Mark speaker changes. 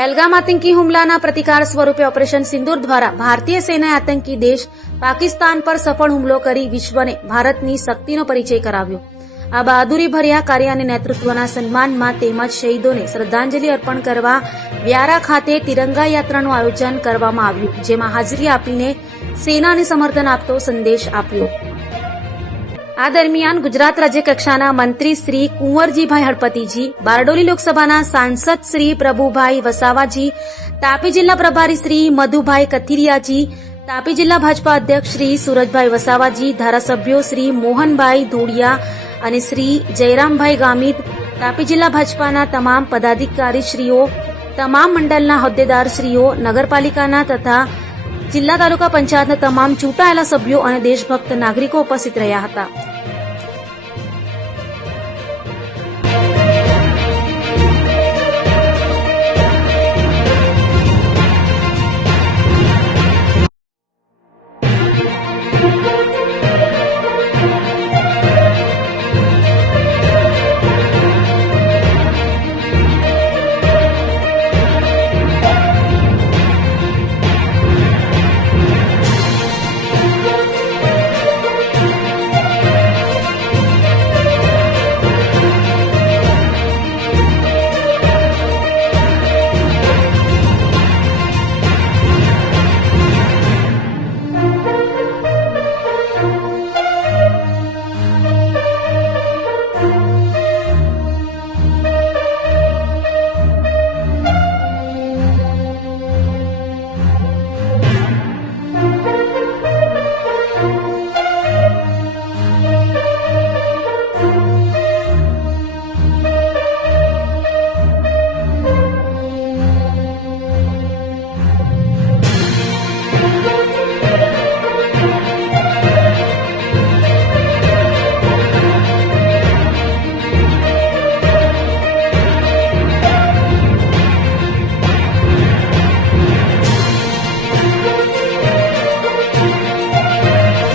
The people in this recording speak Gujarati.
Speaker 1: પહેલગામ આતંકી હુમલાના પ્રતિકાર સ્વરૂપે ઓપરેશન સિંદૂર દ્વારા ભારતીય સેનાએ આતંકી દેશ પાકિસ્તાન પર સફળ હુમલો કરી વિશ્વને ભારતની શક્તિનો પરિચય કરાવ્યો. આ બહાદુરી ભર્યા કાર્ય અને નેતૃત્વના સન્માનમાં તેમજ શહીદોને શ્રદ્ધાંજલિ અર્પણ કરવા વ્યારા ખાતે તિરંગા યાત્રાનું આયોજન કરવામાં આવ્યું, જેમાં હાજરી આપીને સેનાને સમર્થન આપતો સંદેશ આપ્યો. આ દરમિયાન ગુજરાત રાજ્ય કક્ષાના મંત્રી શ્રી કુંવરજીભાઈ હળપતિજી, બારડોલી લોકસભાના સાંસદ શ્રી પ્રભુભાઈ વસાવાજી, તાપી જિલ્લા પ્રભારી શ્રી મધુભાઈ કથિરિયાજી, તાપી જિલ્લા ભાજપા અધ્યક્ષ શ્રી સુરજભાઈ વસાવાજી, ધારાસભ્યો શ્રી મોહનભાઈ ધોળિયા અને શ્રી જયરામભાઈ ગામિત, તાપી જિલ્લા ભાજપાના તમામ પદાધિકારીશ્રીઓ, તમામ મંડળના હોદ્દેદારશ્રીઓ, નગરપાલિકાના તથા જિલ્લા તાલુકા પંચાયતના તમામ ચૂંટાયેલા સભ્યો અને દેશભક્ત નાગરિકો ઉપસ્થિત રહ્યા હતા.